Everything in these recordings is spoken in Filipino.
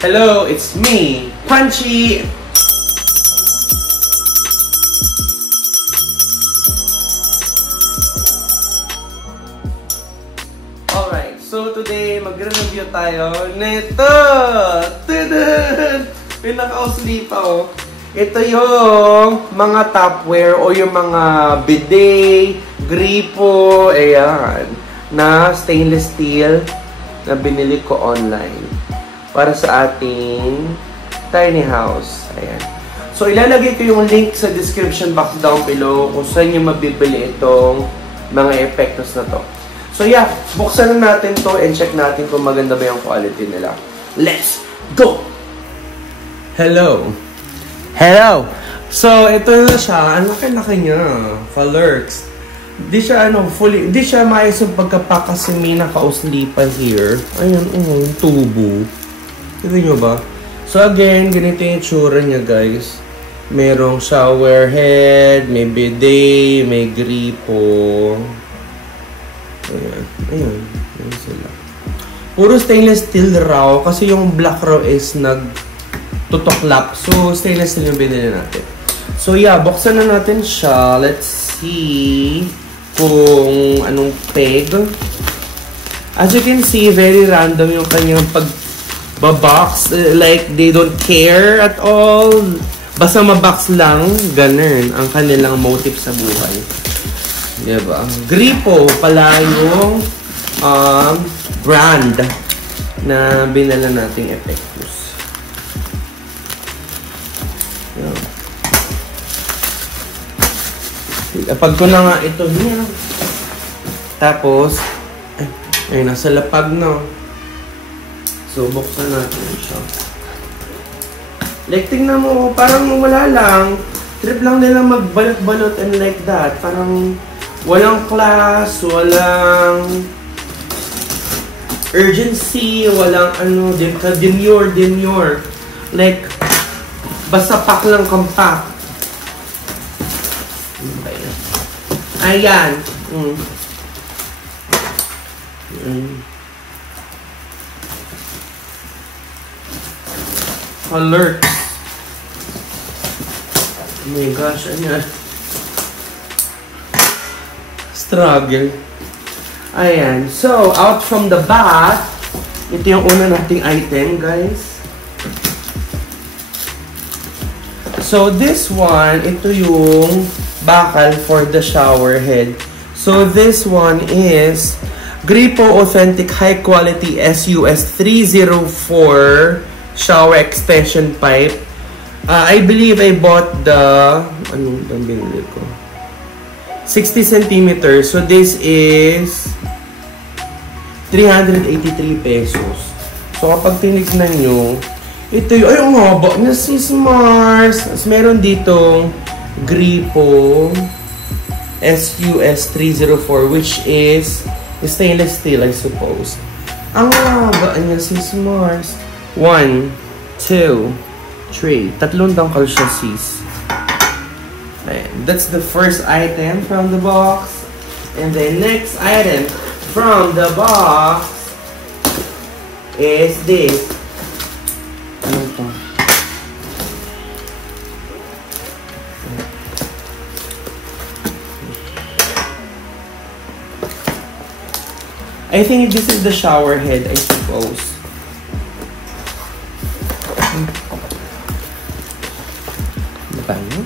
Hello, it's me, Punchy! Alright, so today magre-review tayo nito! Tudun! Pinaka-usli pa oh. Ito yung mga tupware o yung mga bidet, gripo, ayan, na stainless steel na binili ko online para sa ating tiny house. Ayan. So, ilalagay ko yung link sa description box down below kung saan nyo mabibili itong mga epektos na to. So, yeah, buksan na natin to and check natin kung maganda ba yung quality nila. Let's go! Hello! Hello! So, ito na siya. Ang laki-laki niya. Falurks. Di siya, fully, di siya maayos yung pagkapak kasi may nakauslipan here. Ayan, yung tubo. Ito nyo ba? So, again, ganito yung tsura niya, guys. Merong shower head, may bidet, may gripo. Ayan. Ayan. Ayan sila. Puro stainless steel raw kasi yung black raw is tutoklap. So, stainless steel yung binili natin. So, yeah, buksan na natin siya. Let's see kung anong peg. As you can see, very random yung kanyang pagbabox. Like, they don't care at all. Basta mabox lang, ganun ang kanilang motive sa buhay. Diba? Gripo pala yung brand na binala nating Epectus. Lapag ko na nga ito niya. Tapos, ay, nasa lapag na. So, buksan natin siya. Like, tingnan mo, parang wala lang. Trip lang nila magbalot-balot and like that. Parang walang class, walang urgency, walang demure. Like, basta pack lang compact. Ayan. Alert. Oh my gosh, ayan. Struggle. Ayan. So, out from the back, ito yung una nating item, guys. So, this one, ito yung bakal for the shower head. So, this one is Gripo Authentic High Quality SUS 304 shower extension pipe. I believe I bought the, anong binili ko? 60 centimeters. So, this is 383 pesos. So, kapag tinignan nyo, ito yung, ay, ang haba na sis Mars. Meron ditong Gripo SUS 304 which is stainless steel, I suppose. Ang haba niya sis Mars. 1, 2, 3. Tatlong dangkal siya sis. Ayan. That's the first item from the box. And the next item from the box is this. Ano to? I think this is the shower head, I suppose. Okay.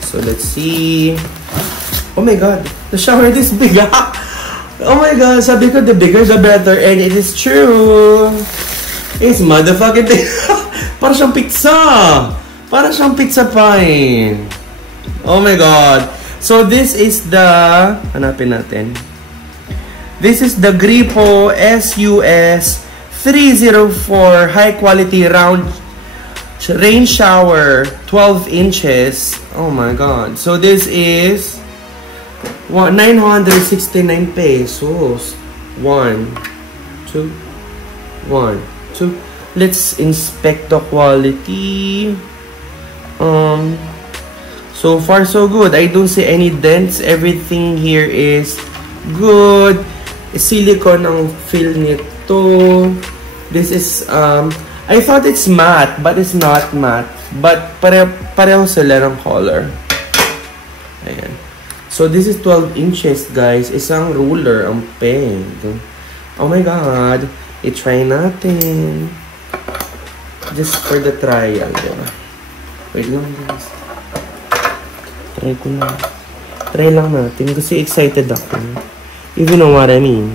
So let's see. Oh my god, the shower head is big. Oh my god, sabi ko the bigger the better, and it is true. It's motherfucking thing. Para siyang pizza. Para siyang pizza pie. Oh my god. So, this is the, hanapin natin. This is the Gripo SUS 304 high quality round rain shower 12 inches. Oh my god. So, this is 969 pesos. 1, 2, 1, 2. Let's inspect the quality. So far, so good. I don't see any dents. Everything here is good. Silicone ang feel nito. This is, I thought it's matte, but it's not matte. But pareho sila ng color. Ayan. So, this is 12 inches, guys. Isang ruler ang peg. Oh my God. I-try natin. Just for the trial, diba? Wait lang, guys. Try ko lang. Try lang natin kasi excited ako. If you know what I mean.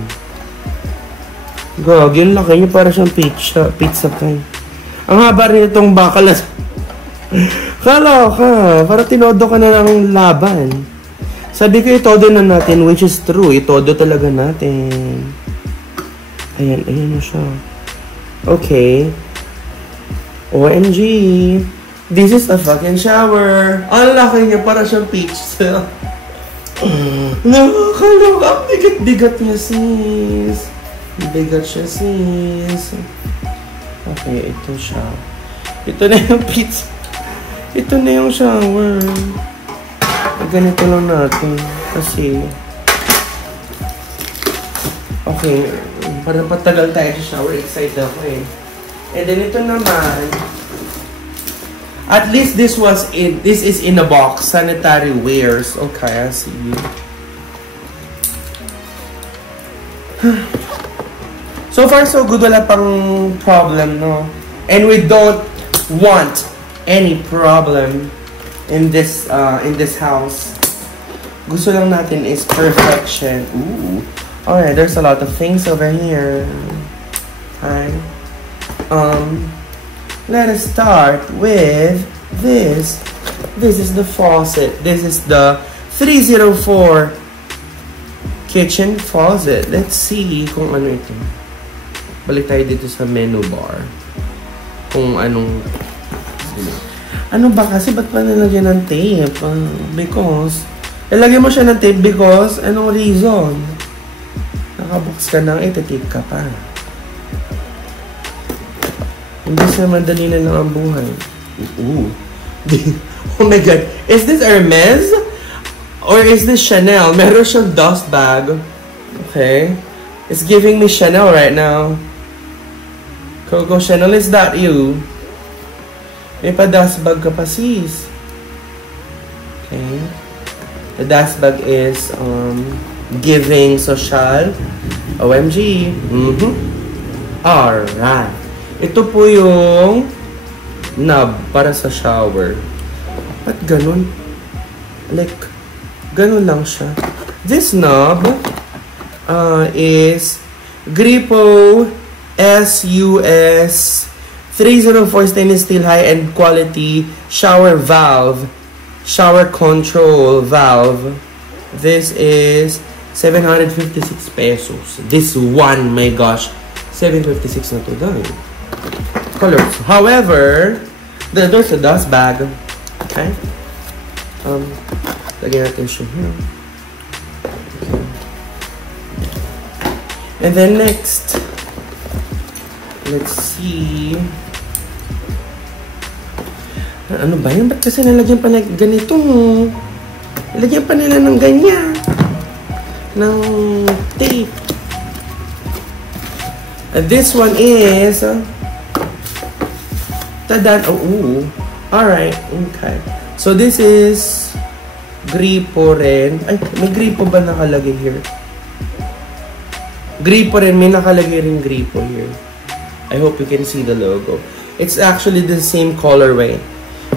Gag, yung laki niya para siyang pizza pie. Ang haba rin itong bakal na... Kala ka, para tinodo ka na ng laban. Sabi ko itodo na natin, which is true. Itodo talaga natin. Ayan, ayan na siya. Okay. OMG. This is a fucking shower. Ang laki niya para siyang pizza. Nakakaloka. Ang bigat-bigat niya, sis. Bigat siya, sis. Okay, ito siya. Ito na yung pizza. Ito na yung shower. Ganito lang natin. Kasi... Okay. Para patagal tayo sa shower. Excited ako eh. And then ito naman... At least this is in a box. Sanitary wares. Okay, I see. So far, so good. Wala pang problem, no? And we don't want any problem in this house. Gusto lang natin is perfection. Ooh. Alright, there's a lot of things over here. Hi. Let us start with this. This is the faucet. This is the 304 kitchen faucet. Let's see kung ano ito. Balik tayo dito sa menu bar. Kung anong... Ano ba kasi? Ba't pa nilagyan ng tape? Because... Ilagyan mo siya ng tape because... Anong reason? Nakabox ka ng tape ka pa. Hindi sa madali na lang ang buhay. Ooh. Oh my God. Is this Hermes? Or is this Chanel? Meron siyang dust bag. Okay. It's giving me Chanel right now. Coco Chanel, is that you? May pa-dust bag ka pa, sis. Okay. The dust bag is giving social. OMG. Alright. Ito po yung knob para sa shower. Ba't ganun? Like, ganun lang siya. This knob is Grippo SUS 304 stainless steel high-end quality shower valve. Shower control valve. This is 756 pesos. This one, my gosh. 756 na to dahil. Colors. However, there's a dust bag. Okay. Lagyan natin siya here. Okay. And then next, let's see. Ano ba yun? Ba't kasi nalagyan pa na ganito? Nalagyan pa nila ng ganyan. Ng tape. And this one is... Tadan. Oh, alright. Okay. So, this is Grippo rin. Ay, may Grippo ba nakalagay here? Grippo rin. May nakalagay rin Grippo here. I hope you can see the logo. It's actually the same colorway.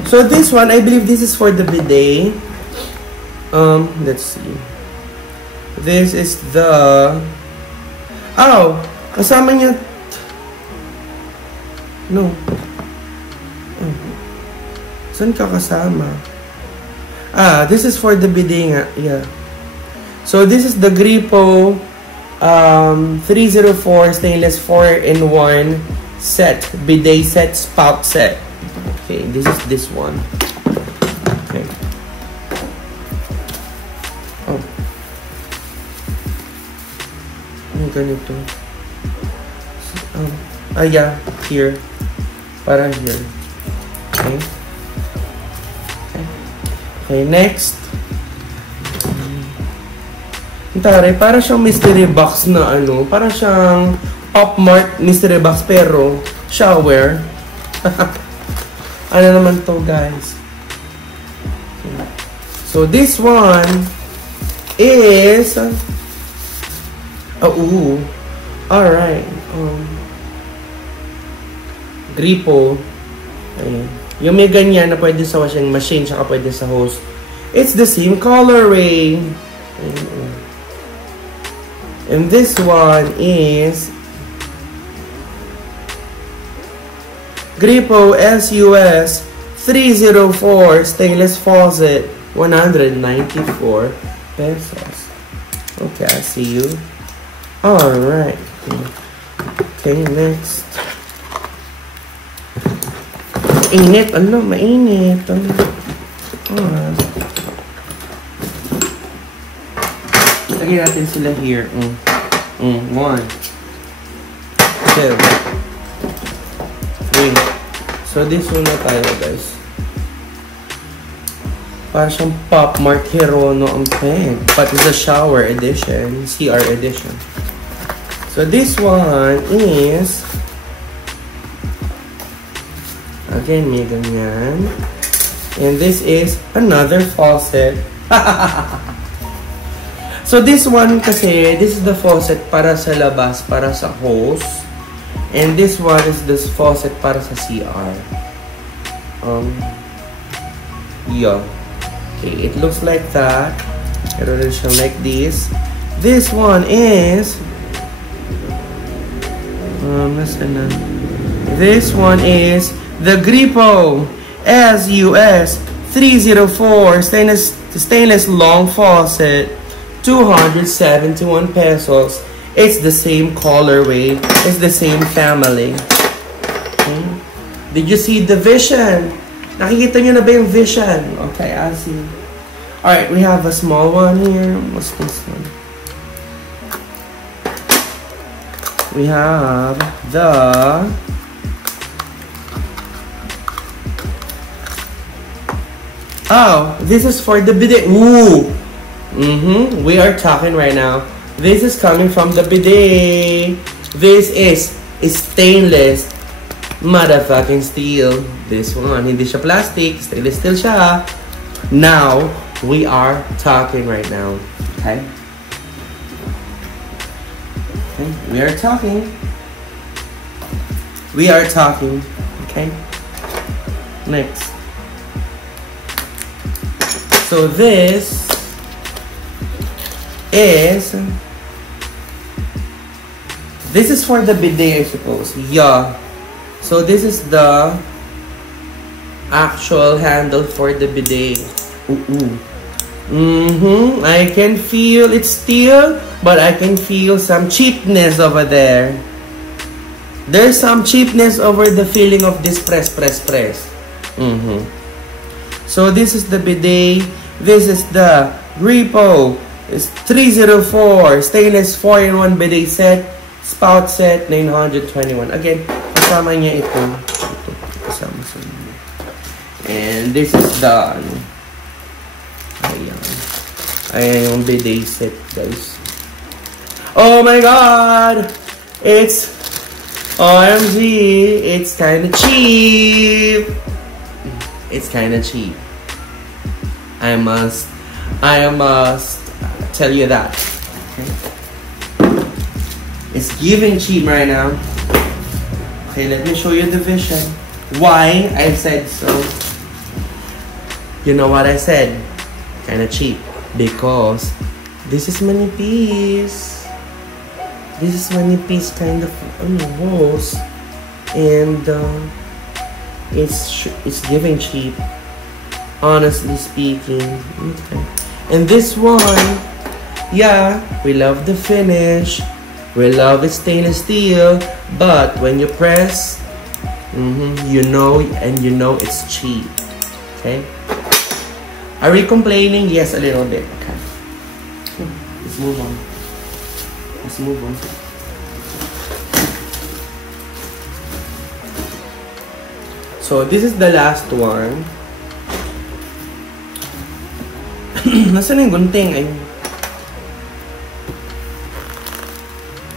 So, this one, I believe this is for the bidet. Let's see. This is the... Oh! Kasama niya... No. Saan ka kasama? Ah, this is for the bidet nga. Yeah. So, this is the Grippo 304 stainless 4-in-1 set. Bidet set, spout set. Okay, this is this one. Okay. Oh. Ano ganito? Yeah. Here. Para here. Okay. Okay, next. Tare, para siyang mystery box na ano, para siyang Pop Mart mystery box pero shower. Ano naman to, guys? So this one is alright. Gripo. Ayan. Yung may ganyan na pwede sa washing machine tsaka pwede sa hose. It's the same colorway. And this one is Gripo SUS 304 stainless faucet, 194 pesos. Okay, I see you. Alright. Okay, next. Mainit. Ano? Mainit. Lagyan natin sila here. 1, 2, 3. So this one na tayo, guys. Para siyang Pop Mart Hirono ang pen. But it's a shower edition. CR edition. So this one is... Again, may ganyan. And this is another faucet. So this one kasi, this is the faucet para sa labas, para sa hose. And this one is this faucet para sa CR. Yeah. Okay, it looks like that. Pero rin siya like this. This one is... This one is the Gripo SUS 304 stainless long faucet. 271 pesos. It's the same colorway. It's the same family. Okay. Did you see the vision? Nakikita nyo na ba yung vision? Okay, I see. Alright, we have a small one here. What's this one? We have the... Oh, this is for the bidet. Ooh! We are talking right now. This is coming from the bidet. This is stainless motherfucking steel. This one, hindi siya plastic. Stainless steel siya. Now, we are talking right now. Okay? Okay, we are talking. We are talking. Okay? Next. So this is for the bidet, I suppose. Yeah. So this is the actual handle for the bidet. I can feel it's steel, but I can feel some cheapness over there. There's some cheapness over the feeling of this press. So this is the bidet. This is the Gripo. It's 304 stainless 4-in-1 bidet set, spout set, 921. Again, kasama niya ito. Kasama sa inyo. And this is the ayan yung bidet set, guys. Oh my god! It's OMG! It's kinda cheap! It's kinda cheap. I must tell you that. Okay. It's giving cheap right now. Okay, let me show you the vision. Why I said so. You know what I said? Kinda cheap. Because this is manipis. This is manipis kind of hose. And it's giving cheap. Honestly speaking. Okay. And this one, yeah, we love the finish. We love it stainless steel. But when you press, you know it's cheap. Okay? Are we complaining? Yes, a little bit. Okay. Let's move on. Let's move on. So this is the last one. Nasaan yung gunting? Ayun.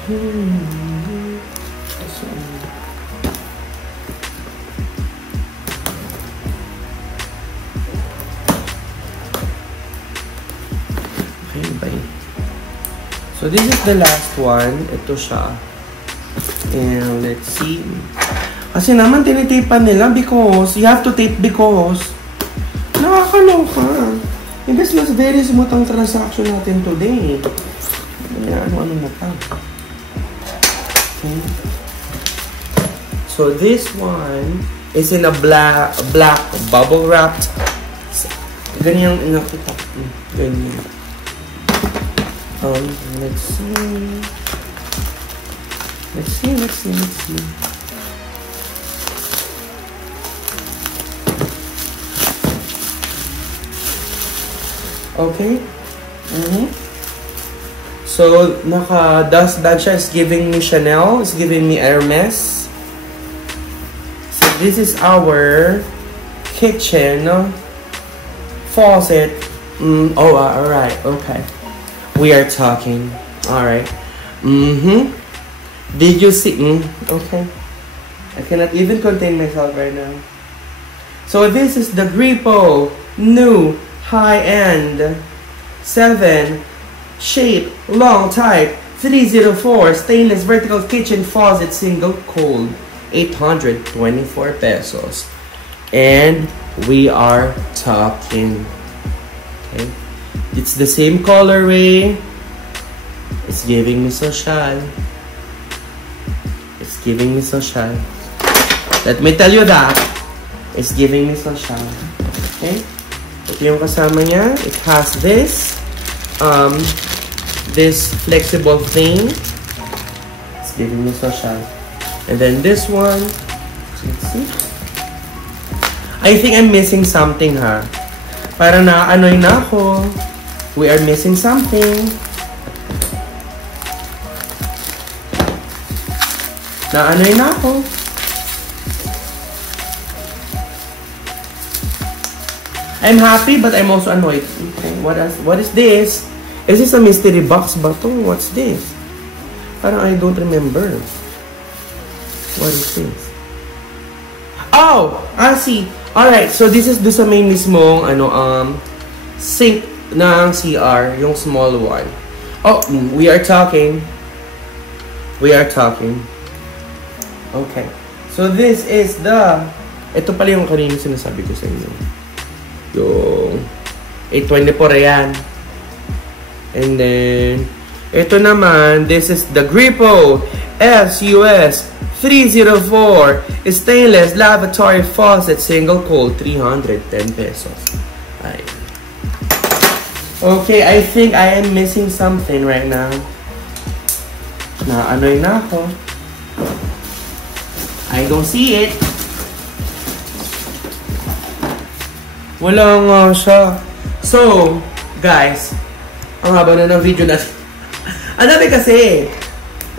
Okay, bye. So this is the last one. Ito siya. And let's see. Kasi naman tinitapan nila because you have to tape because nakakaloka. Imbes mas very smooth ang transaction natin today. Ano na pa. Okay. So this one is in a black bubble wrapped. Ganyan yung nakita. Ganyan. Let's see. Let's see. Okay. So, naka-dust bag siya. It's giving me Chanel. It's giving me Hermes. So, this is our kitchen faucet. Alright. Okay. We are talking. Alright. Did you see? Okay. I cannot even contain myself right now. So, this is the Gripo new high-end 7 shape long type 304 stainless vertical kitchen faucet single cold 824 pesos, and we are talking. Okay, it's the same colorway. It's giving me social. It's giving me social. Let me tell you that it's giving me social. Okay. Ito yung kasama niya. It has this flexible thing. It's giving me social. And then this one. Let's see. I think I'm missing something, ha? Para na-anoy na ako. We are missing something. Na-anoy na ako. I'm happy, but I'm also annoyed. Okay, what else? What is this? Is this a mystery box ba to? What's this? Parang I don't remember. What is this? Oh! I see. Alright, so this is do sa may mismong sink ng CR, yung small one. Oh, we are talking. We are talking. Okay. So this is the... Ito pala yung kanina sinasabi ko sa inyo. Yung 824 yan. And then, ito naman, this is the Gripo SUS 304 stainless lavatory faucet single cold 310 pesos. Ay. Okay, I think I am missing something right now. Na-anoy na ako. I don't see it. Wala nga siya. So, guys, ang haba na ng video natin. Ang dami kasi.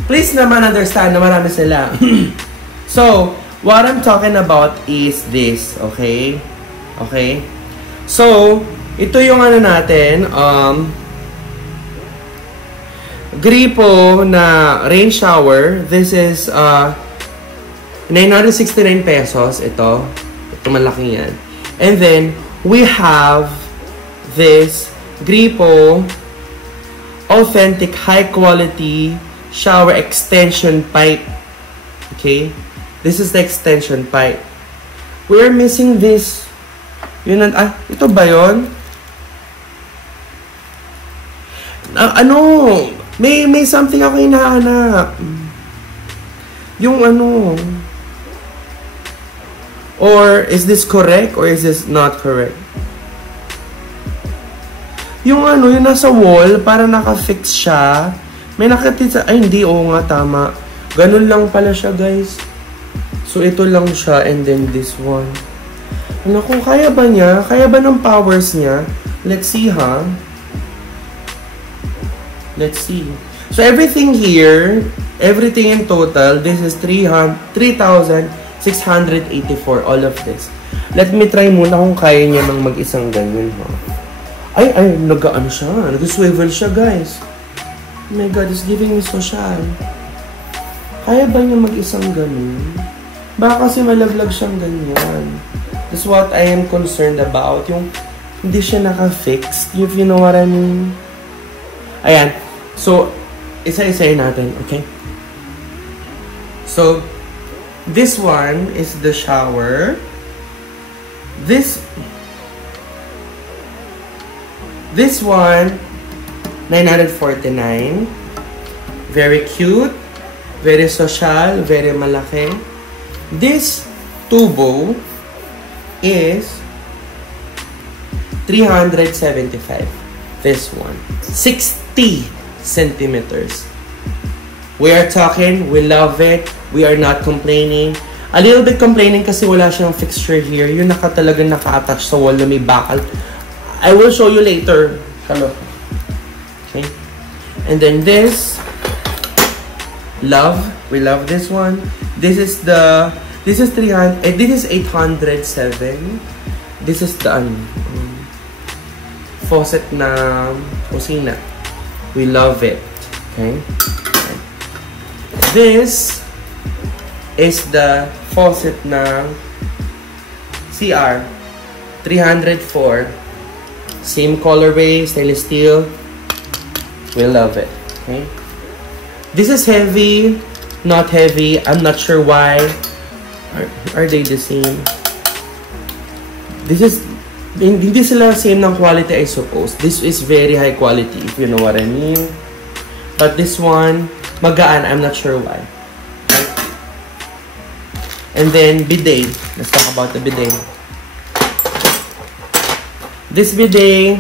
Please naman understand na marami sila. So, what I'm talking about is this. Okay? Okay? So, ito yung ano natin. Gripo na rain shower. This is 969 pesos. Ito. Ito malaki yan. And then, we have this Gripo authentic high quality shower extension pipe. Okay? This is the extension pipe. We are missing this. Yun ito ba yun? May something ako hinahanap. Yung or is this correct or is this not correct? Yung yung nasa wall, para naka-fix siya. May nakatid ay hindi, oo nga, tama. Ganun lang pala siya, guys. So, ito lang siya and then this one. Kung kaya ba niya? Kaya ba ng powers niya? Let's see, ha? Let's see. So, everything here, everything in total, this is 3,684, all of this. Let me try muna kung kaya niya ng mag-isang ganyan, ha? Ay, nag-ano siya? Nag-swivel siya, guys. Oh my God, it's giving me social. Kaya ba niya mag-isang ganun? Baka kasi malaglag siyang ganyan. That's what I am concerned about. Yung hindi siya naka-fixed. If you know what I mean. Ayan. So, isa-isayin natin. Okay? So, this one is the shower. This one, 949. Very cute. Very social. Very malaki. This tubo is 375. This one. 60 centimeters. We are talking. We love it. We are not complaining. A little bit complaining kasi wala siyang fixture here. Yung talagang naka-attach sa wall na may bakal. I will show you later. Hello. Okay. And then this. Love. We love this one. This is 300. This is 807. This is the faucet na kusina. We love it. Okay. This is the faucet na CR. 304. Same colorway, stainless steel. We love it. Okay. This is heavy, not heavy. I'm not sure why. Are they the same? This is hindi sila same ng quality, I suppose. This is very high quality, if you know what I mean. But this one, magaan. I'm not sure why. And then bidet. Let's talk about the bidet. This bidet.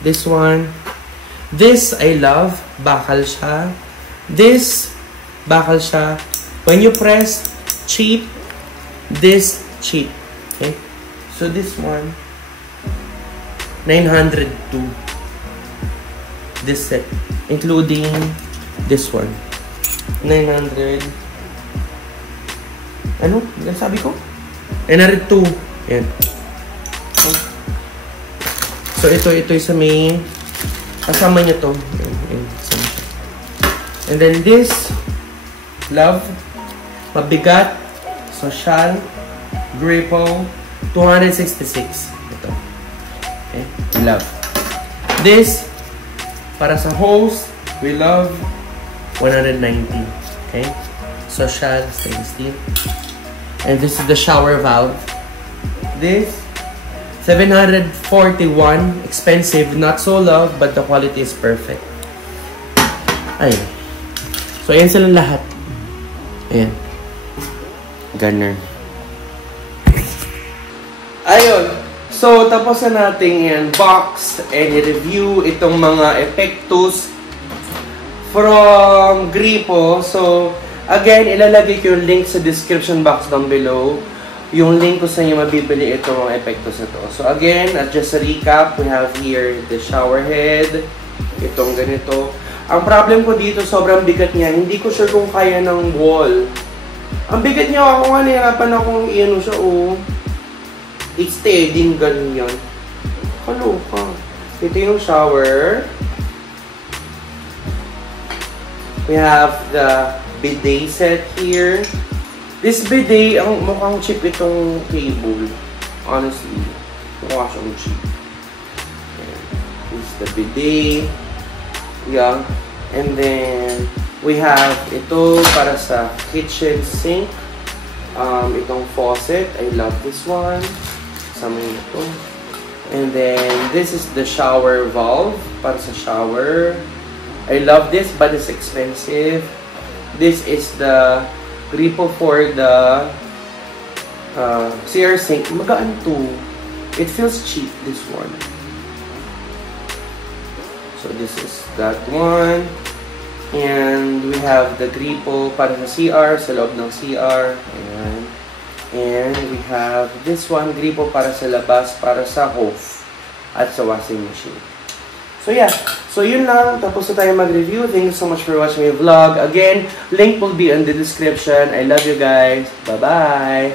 This one. This I love. Bakal siya. This, bakal siya. When you press, cheap. This, cheap. Okay? So this one, 902. This set. Including this one. 900. Ano? Yan sabi ko? 902. Yan. Okay. So ito sa may kasama niya to. And then this, love, mabigat, social, Gripo, 266. Ito. Okay, we love. This, para sa hose, we love, 190. Okay, social, stainless steel. And this is the shower valve. This, 741, expensive, not so love, but the quality is perfect. Ayun. So, ayan silang lahat. Ayan. Ganun. Ayun. So, tapos na natin yan box and review itong mga epektos from Gripo. So, again, ilalagay ko yung link sa description box down below. Yung link ko sa inyo mabibili itong mga epektos na to. So, again, just a recap, we have here the shower head. Itong ganito. Ang problem ko dito, sobrang bigat niya. Hindi ko sure kung kaya ng wall. Ang bigat niya, ako nga nahirapan akong iano siya, oh. It's steady, ganun yan. Kaloka. Ito yung shower. We have the bidet set here. This bidet, ang mukhang cheap itong cable. Honestly. Mukha siyang cheap. This is the bidet. Yeah. And then, we have ito para sa kitchen sink. Itong faucet. I love this one. Kasama ito. And then, this is the shower valve para sa shower. I love this, but it's expensive. This is the Gripo for the CR sink. Magaan to. It feels cheap, this one. So this is that one. And we have the Gripo para sa CR, sa loob ng CR. Ayan. And we have this one, Gripo para sa labas, para sa hose at sa washing machine. So yeah, so yun lang. Tapos na tayo mag-review. Thank you so much for watching my vlog. Again, link will be in the description. I love you guys. Bye-bye.